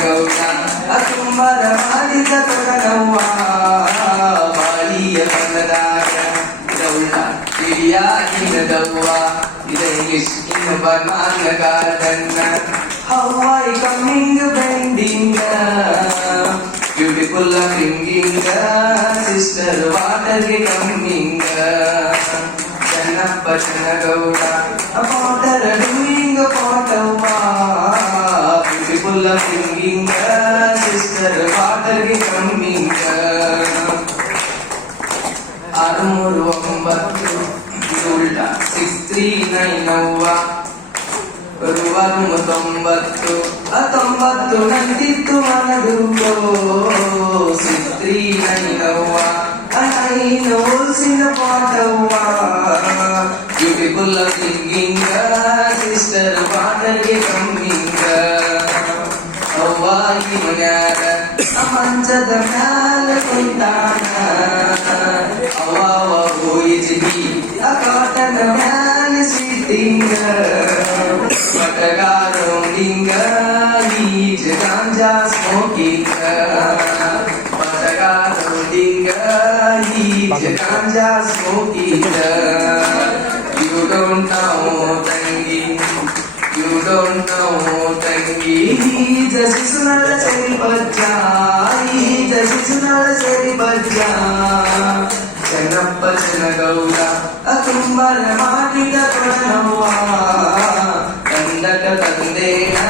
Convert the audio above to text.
ಗೌಡ ಅಸುಂಬರ ಮಾಡಿದ ತೊಡಗವ್ವ ಬಾಳಿಯ ಬಣ್ಣದಾಯ ಗೌಡ ಹಿರಿಯ ಇನ್ನದವ್ವ ಇದ ಇಂಗ್ಲಿಷ್ ಇನ್ನು coming bending beautiful ringing sister Chennappa Chennagouda Potter doing ಪಾಟವ್ವ sister water coming. ಆರುಮೂರು ಒಂಬತ್ತು ಇದು ಉಲ್ಟಾ ಸಿಕ್ಸ್ ತ್ರೀ ನೈನ್ ಅವ್ವ ಬರುವಾರು ತೊಂಬತ್ತು ಹತ್ತೊಂಬತ್ತು ನಂದಿತ್ತು ಮನದು ಸಿಕ್ಸ್ ತ್ರೀ ನೈನ್ ಅವ್ವ ಐನು ಉಲ್ಸಿನ ಪಾಠವ್ವ ಬ್ಯೂಟಿಫುಲ್ ಸಿಂಗಿಂಗ ಸಿಸ್ಟರ್ ಪಾಟರ್ಗೆ ಕಮ್ಮಿಂಗ ಅವ್ವಾಗಿ ಮನ್ಯಾಗ أمنجد مال كنتانا أواوه يجدي أكاتن مال سيتينغ பட்டகாரம் நீங்க நீச்சு காஞ்சா ஸ்மோக்கிங்க பட்டகாரம் நீங்க நீச்சு காஞ்சா ஸ்மோக்கிங்க జసిసునల సరిపచ్చా ఈ జసిసునల సరిపచ్చా చెనప్ప చెన గౌడ అతుంబల మాటిగ కొడనవ్వా కందట తందేనా